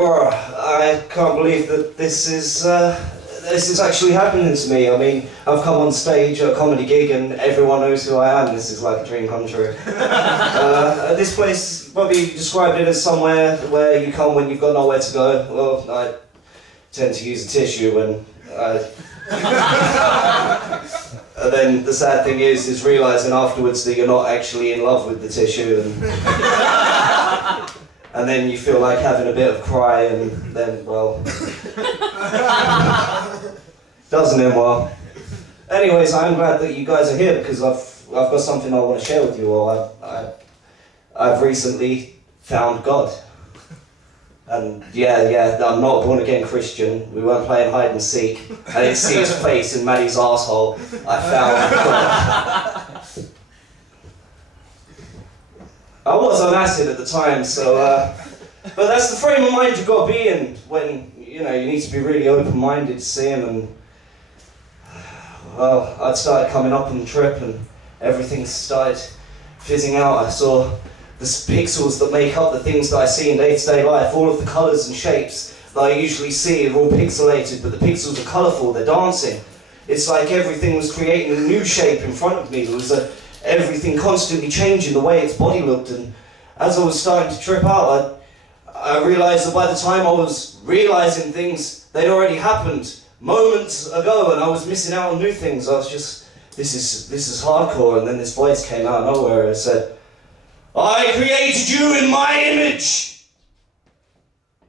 Oh, I can't believe that this is actually happening to me. I mean, I've come on stage at a comedy gig and everyone knows who I am. This is like a dream come true. This place, Bobby described it as somewhere where you come when you've got nowhere to go. Well, I tend to use a tissue when and then the sad thing is realising afterwards that you're not actually in love with the tissue, and then you feel like having a bit of cry, and then, well, doesn't end well. Anyways, I'm glad that you guys are here because I've got something I want to share with you all. I've recently found God. And yeah, I'm not a born-again Christian. We weren't playing hide and seek. I didn't see his face in Maddie's arsehole. I found God. I was on acid at the time, so but that's the frame of mind you've got to be in when, you know, you need to be really open-minded to see him. And well, I'd started coming up on the trip and everything started fizzing out. I saw the pixels that make up the things that I see in day-to-day life, all of the colours and shapes that I usually see are all pixelated, but the pixels are colourful, they're dancing. It's like everything was creating a new shape in front of me. There was everything constantly changing the way its body looked, and as I was starting to trip out, I realised that by the time I was realising things, they'd already happened moments ago, and I was missing out on new things. I was just, this is hardcore, and then this voice came out of nowhere and it said, "I created you in my image." I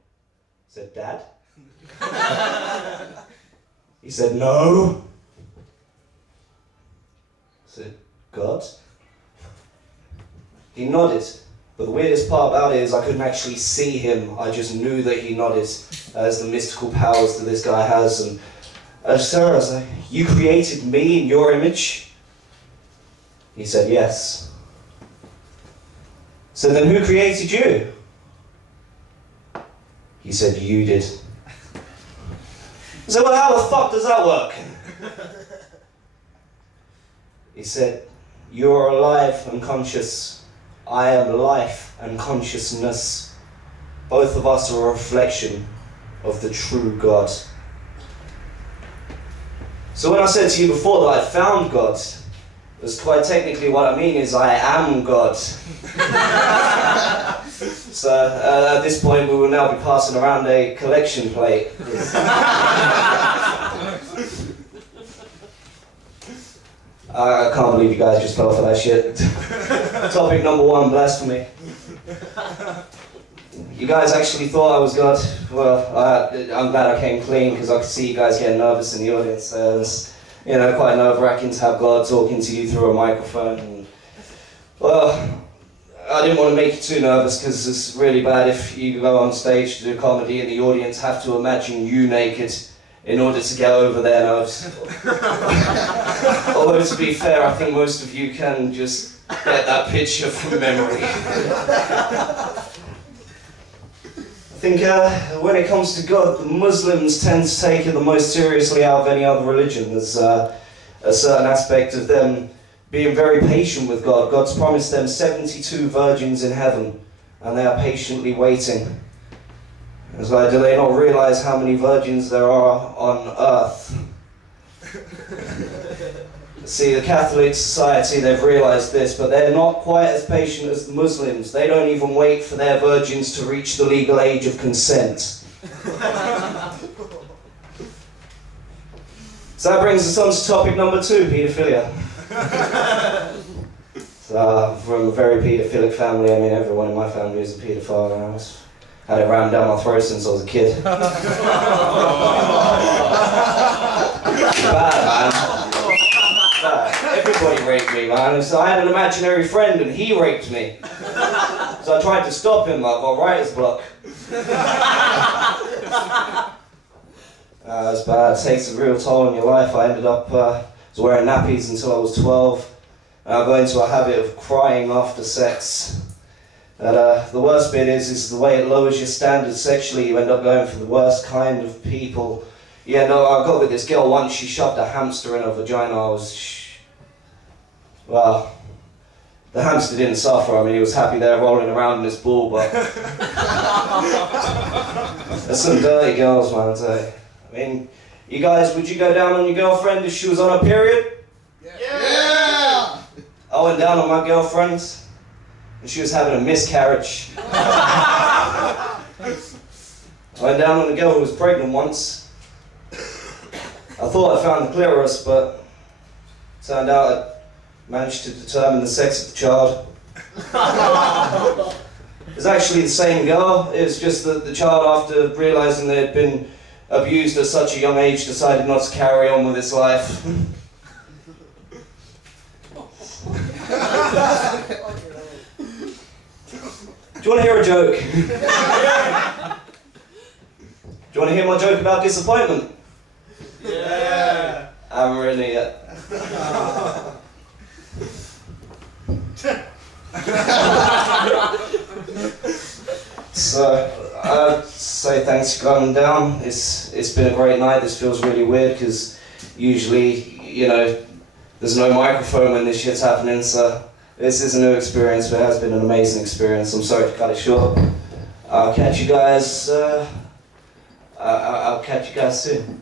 said, "Dad?" He said, "No." I said, "God?" He nodded, but the weirdest part about it is I couldn't actually see him. I just knew that he nodded as the mystical powers that this guy has. And Sarah, I was like, "You created me in your image?" He said, "Yes." So then who created you? He said, "You did." I said, "Well, how the fuck does that work?" He said, "You're alive and conscious. I am life and consciousness. Both of us are a reflection of the true God." So when I said to you before that I found God, because quite technically what I mean is I am God. So at this point we will now be passing around a collection plate. I can't believe you guys just fell for that shit. Topic number 1, blasphemy. You guys actually thought I was God. Well, I'm glad I came clean because I could see you guys getting nervous in the audience. It's, you know, quite nerve-wracking to have God talking to you through a microphone. And, well, I didn't want to make you too nervous because it's really bad if you go on stage to do comedy and the audience have to imagine you naked in order to get over their nerves. Although to be fair, I think most of you can just get that picture from memory. I think when it comes to God, the Muslims tend to take it the most seriously out of any other religion. There's a certain aspect of them being very patient with God. God's promised them 72 virgins in heaven, and they are patiently waiting. It's like, do they not realise how many virgins there are on earth? See, the Catholic Society, they've realised this, but they're not quite as patient as the Muslims. They don't even wait for their virgins to reach the legal age of consent. So that brings us on to topic number 2, paedophilia. So, from a very paedophilic family, I mean everyone in my family is a paedophile. I had it rammed down my throat since I was a kid. Bad, man. Everybody raped me, man. So I had an imaginary friend and he raped me. So I tried to stop him, I got writer's block. That's bad. It takes a real toll on your life. I ended up was wearing nappies until I was 12. And I got into a habit of crying after sex. And the worst bit is the way it lowers your standards sexually. You end up going for the worst kind of people. Yeah, no, I got with this girl once. She shoved a hamster in her vagina. Well, The hamster didn't suffer. I mean, he was happy there rolling around in his ball, but there's some dirty girls, man, I tell you. I mean, you guys, would you go down on your girlfriend if she was on her period? Yeah! I went down on my girlfriend and she was having a miscarriage. I went down on a girl who was pregnant once. I thought I found the clitoris, but it turned out I managed to determine the sex of the child. It was actually the same girl. It was just that the child, after realising they had been abused at such a young age, decided not to carry on with its life. Do you want to hear a joke? Do you want to hear my joke about disappointment? Yeah! I haven't written it yet. So, I'd say thanks for coming down. It's been a great night. This feels really weird because usually, you know, there's no microphone when this shit's happening, so this is a new experience, but it has been an amazing experience. I'm sorry to cut it short. I'll catch you guys, I'll catch you guys soon.